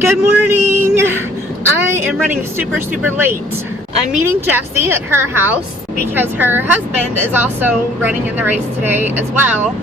Good morning! I am running super late. I'm meeting Jessie at her house because her husband is also running in the race today as well.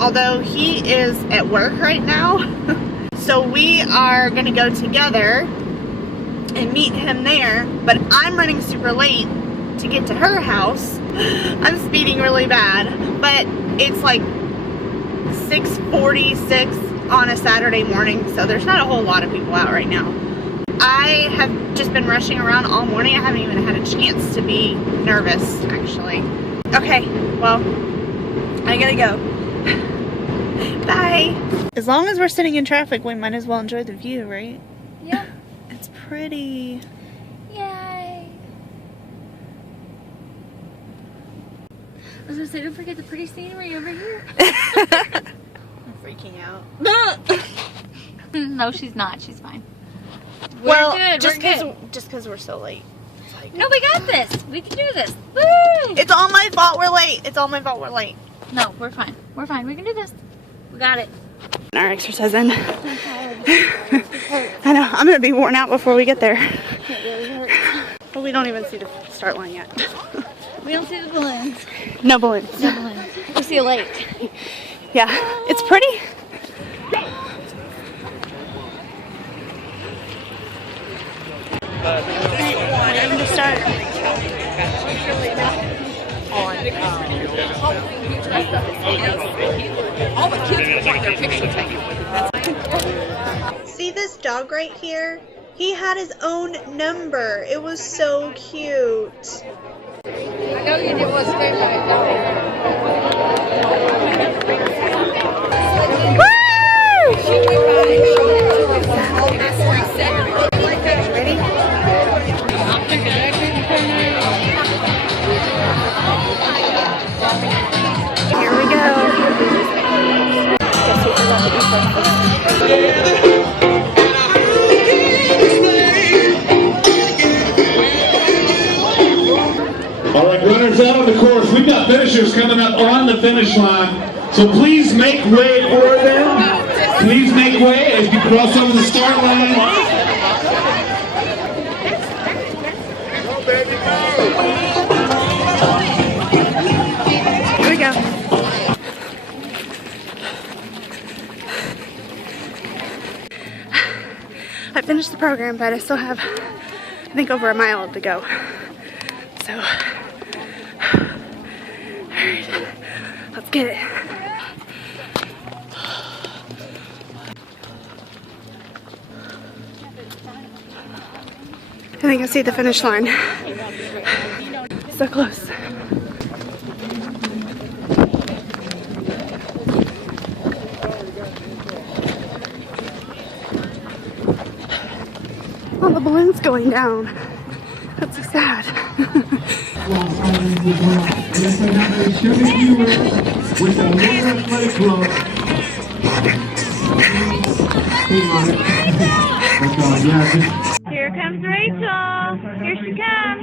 Although he is at work right now. So we are gonna go together and meet him there, but I'm running super late to get to her house. I'm speeding really bad, but it's like 6:46 on a Saturday morning, so there's not a whole lot of people out right now. I have just been rushing around all morning. I haven't even had a chance to be nervous, actually. Okay, well, I gotta go. Bye. As long as we're sitting in traffic, we might as well enjoy the view, right? Yeah. It's pretty. Yay. I was gonna say, don't forget the pretty scenery over here. I'm freaking out. No, she's not. She's fine. We're Well, good. just We're good. because we're so late. It's like, No, we got this. We can do this. Woo! it's all my fault we're late. It's all my fault we're late. No, we're fine. We're fine. We can do this. We got it. Our exercising. I know. I'm gonna be worn out before we get there. It really hurts. Well, we don't even see the start line yet. We don't see the balloons. No balloons. No balloons. We see a lake. Yeah, it's pretty. Time to start. All the kids would want their picture taken. See this dog right here? He had his own number. It was so cute. I know you did what's good right Here we go. Guess we forgot to eat breakfast. All right, runners out on the course. We've got finishers coming up on the finish line. So please make way for them. Please make way as you cross over the start line. Here we go. I finished the program, but I still have, I think, over a mile to go. So, alright, let's get it. I think I see the finish line. So close. Oh, the balloon's going down. That's so sad. Here comes Rachel. Here she comes.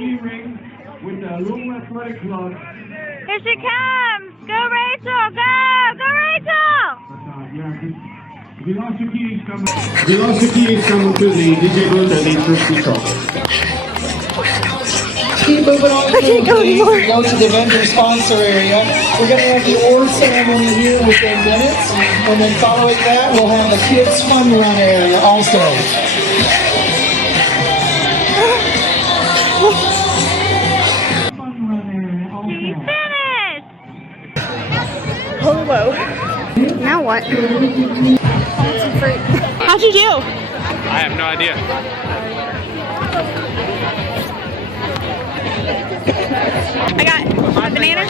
Here she comes. Go Rachel. Go. Go Rachel. Velocity is coming to the DJ booth at the first control. Keep moving on through, please. Go to the vendor sponsor area. We're going to have the award ceremony here within minutes. And then following that, we'll have the kids' fun run area also. She finished. Hello. Now what? Some fruit. How'd you do? I have no idea. I got a banana,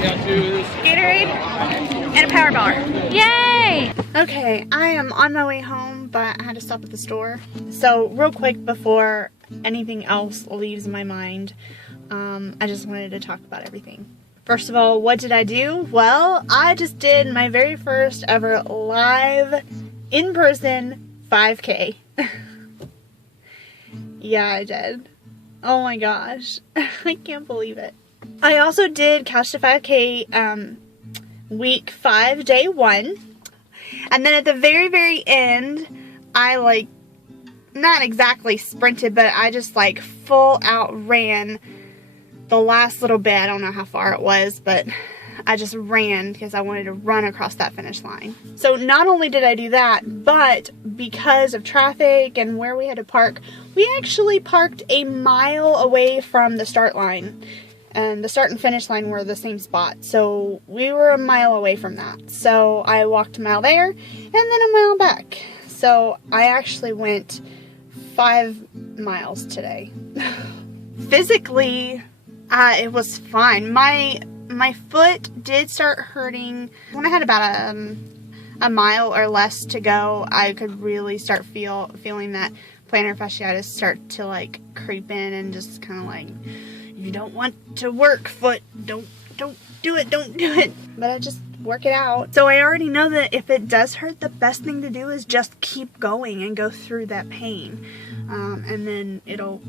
Gatorade, and a power bar. Yay! Okay, I am on my way home, but I had to stop at the store. So real quick before anything else leaves my mind, I just wanted to talk about everything. First of all, what did I do? Well, I just did my very first ever live in-person 5K. Yeah, I did. Oh my gosh. I can't believe it. I also did Couch to 5K week 5, day 1. And then at the very end, I not exactly sprinted, but I just like full out ran the last little bit. I don't know how far it was, but I just ran because I wanted to run across that finish line. So not only did I do that, but because of traffic and where we had to park, we actually parked a mile away from the start line. And the start and finish line were the same spot. So we were a mile away from that. So I walked a mile there and then a mile back. So I actually went 5 miles today. Physically, it was fine. My foot did start hurting when I had about a mile or less to go. I could really start feeling that plantar fasciitis start to like creep in and just kind of like, you don't want to work, foot. Don't do it. But I just work it out. So I already know that if it does hurt, the best thing to do is just keep going and go through that pain. And then it'll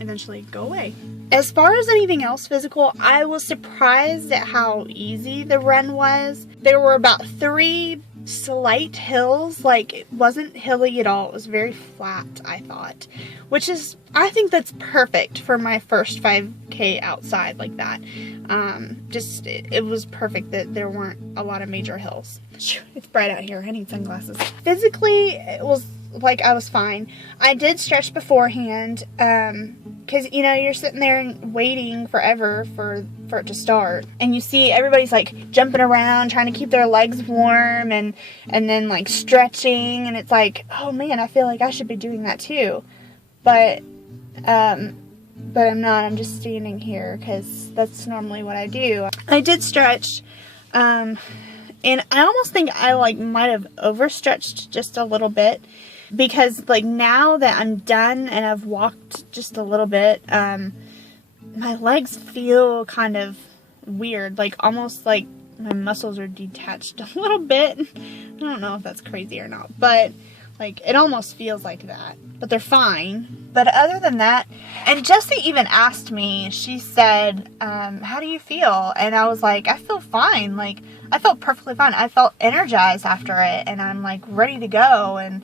eventually go away. As far as anything else physical, I was surprised at how easy the run was. There were about 3 slight hills, like it wasn't hilly at all. It was very flat, I thought, which is, I think that's perfect for my first 5K outside like that. It was perfect that there weren't a lot of major hills. It's bright out here. I need sunglasses. Physically, it was like I was fine. I did stretch beforehand, because you know, you're sitting there and waiting forever for it to start, and you see everybody's like jumping around trying to keep their legs warm and then like stretching, and it's like, oh man, I feel like I should be doing that too, but I'm not. I'm just standing here because that's normally what I do. I did stretch, and I almost think I like might have overstretched just a little bit. Because like now that I'm done and I've walked just a little bit, my legs feel kind of weird, like almost like my muscles are detached a little bit. I don't know if that's crazy or not, but like it almost feels like that, but they're fine. But other than that, and Jessie even asked me, she said, how do you feel? And I was like, I feel fine. Like I felt perfectly fine. I felt energized after it, and I'm like ready to go. And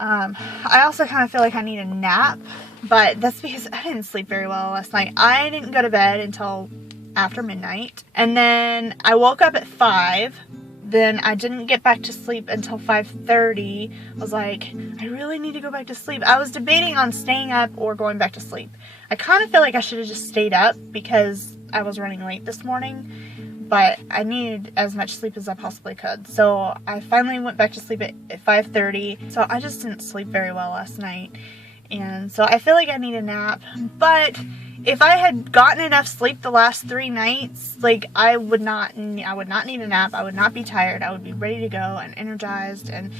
I also kind of feel like I need a nap, but that's because I didn't sleep very well last night. I didn't go to bed until after midnight, and then I woke up at 5. Then I didn't get back to sleep until 5:30. I was like, I really need to go back to sleep. I was debating on staying up or going back to sleep. I kind of feel like I should have just stayed up because I was running late this morning, but I needed as much sleep as I possibly could. So I finally went back to sleep at 5:30. So I just didn't sleep very well last night. And so I feel like I need a nap. But if I had gotten enough sleep the last 3 nights, like I would not need a nap. I would not be tired. I would be ready to go and energized. And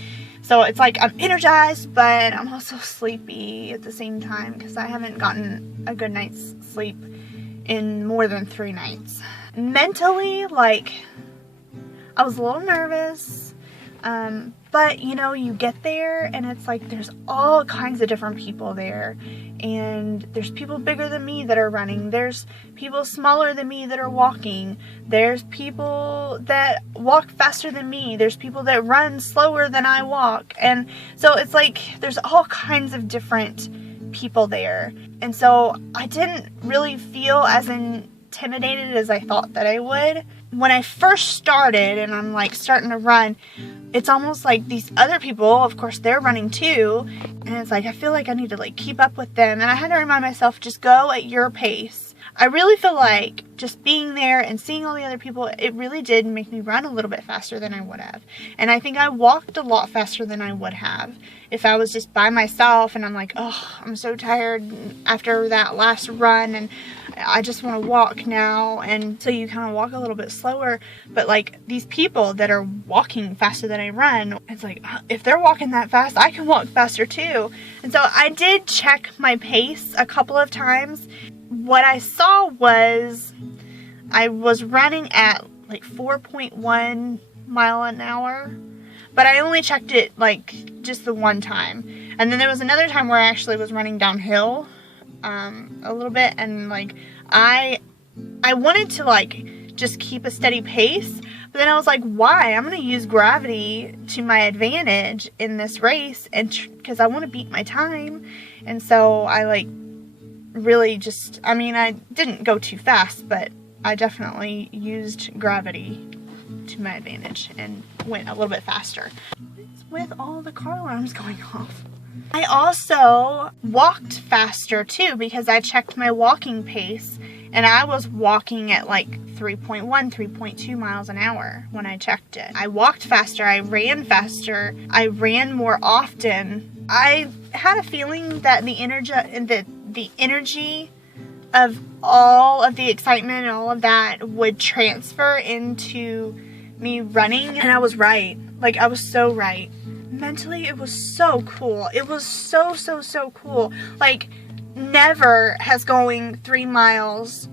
so it's like I'm energized, but I'm also sleepy at the same time because I haven't gotten a good night's sleep in more than 3 nights. Mentally, like, I was a little nervous, but you know, you get there and it's like there's all kinds of different people there, and there's people bigger than me that are running, there's people smaller than me that are walking, there's people that walk faster than me, there's people that run slower than I walk, and so it's like there's all kinds of different people there. And so I didn't really feel as intimidated as I thought that I would. When I first started and I'm like starting to run, it's almost like these other people, of course they're running too, and it's like I feel like I need to like keep up with them, and I had to remind myself, just go at your pace. I really feel like just being there and seeing all the other people, it really did make me run a little bit faster than I would have. And I think I walked a lot faster than I would have if I was just by myself and I'm like, oh, I'm so tired after that last run and I just want to walk now. And so you kind of walk a little bit slower, but like these people that are walking faster than I run, it's like, if they're walking that fast, I can walk faster too. And so I did check my pace a couple of times. What I saw was I was running at like 4.1 mile an hour, but I only checked it like just the one time. And then there was another time where I actually was running downhill a little bit, and like I wanted to like just keep a steady pace. But then I was like, why? I'm going to use gravity to my advantage in this race, and because I want to beat my time. And so I like really just, I mean, I didn't go too fast, but I definitely used gravity to my advantage and went a little bit faster. With all the car alarms going off. I also walked faster too, because I checked my walking pace, and I was walking at like 3.1, 3.2 miles an hour when I checked it. I walked faster, I ran faster, I ran more often. I had a feeling that the energy of all of the excitement and all of that would transfer into me running, and I was right. Like, I was so right. Mentally, it was so cool. It was so cool. Like, never has going 3 miles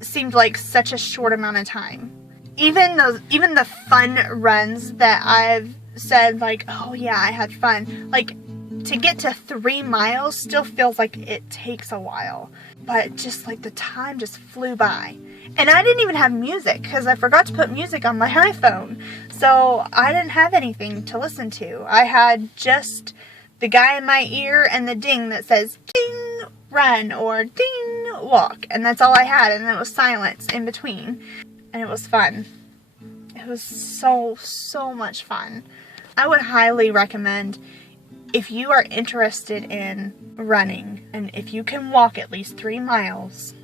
seemed like such a short amount of time. Even the fun runs that I've said, like, oh yeah, I had fun. Like, to get to 3 miles still feels like it takes a while. But just like the time just flew by. And I didn't even have music because I forgot to put music on my iPhone. So I didn't have anything to listen to. I had just the guy in my ear and the ding that says ding, run, or ding, walk. And that's all I had. And it was silence in between. And it was fun. It was so much fun. I would highly recommend, if you are interested in running, and if you can walk at least 3 miles,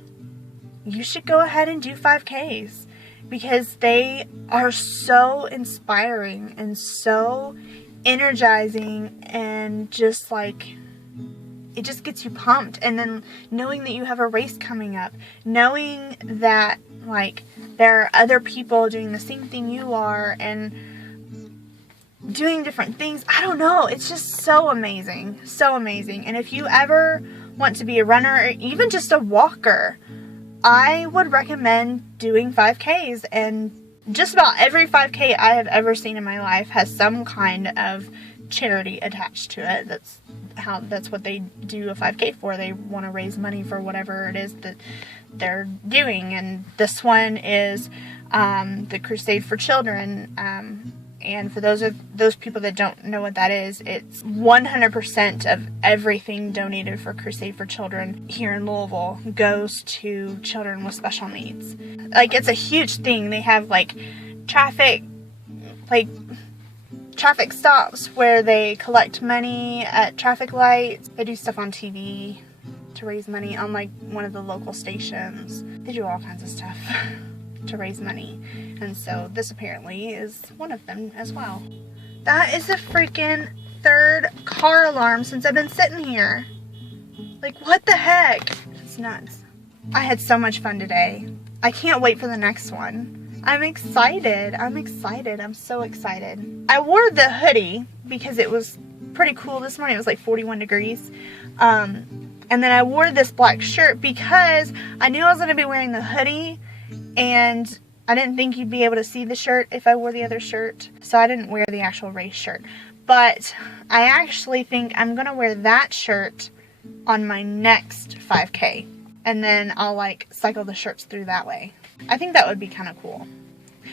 you should go ahead and do 5Ks, because they are so inspiring and so energizing, and just like, it just gets you pumped. And then knowing that you have a race coming up, knowing that like there are other people doing the same thing you are and doing different things. I don't know. It's just so amazing. So amazing. And if you ever want to be a runner, or even just a walker, I would recommend doing 5Ks. And just about every 5K I have ever seen in my life has some kind of charity attached to it. That's what they do a 5K for. They want to raise money for whatever it is that they're doing. And this one is the Crusade for Children. And for those people that don't know what that is, it's 100% of everything donated for Crusade for Children here in Louisville goes to children with special needs. Like, it's a huge thing. They have like traffic stops where they collect money at traffic lights. They do stuff on TV to raise money on like one of the local stations. They do all kinds of stuff to raise money. And so this apparently is one of them as well. That is the freaking 3rd car alarm since I've been sitting here. Like, what the heck? It's nuts. I had so much fun today. I can't wait for the next one. I'm excited. I'm so excited. I wore the hoodie because it was pretty cool this morning. It was like 41 degrees. And then I wore this black shirt because I knew I was going to be wearing the hoodie, and I didn't think you'd be able to see the shirt if I wore the other shirt. So I didn't wear the actual race shirt. But I actually think I'm going to wear that shirt on my next 5K. And then I'll like cycle the shirts through that way. I think that would be kind of cool.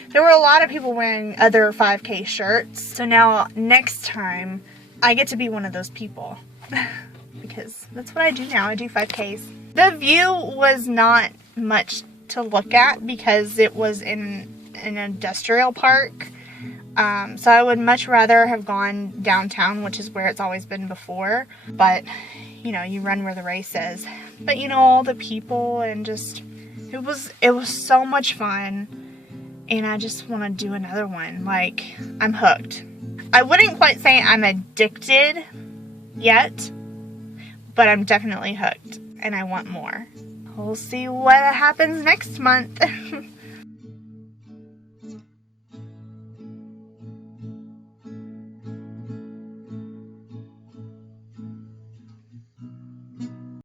There were a lot of people wearing other 5K shirts. So now next time I get to be one of those people. Because that's what I do now. I do 5Ks. The view was not much to look at because it was in an industrial park. So I would much rather have gone downtown, which is where it's always been before. But, you know, you run where the race is. But, you know, all the people and just, it was so much fun. And I just want to do another one. Like, I'm hooked. I wouldn't quite say I'm addicted yet, but I'm definitely hooked. And I want more. We'll see what happens next month.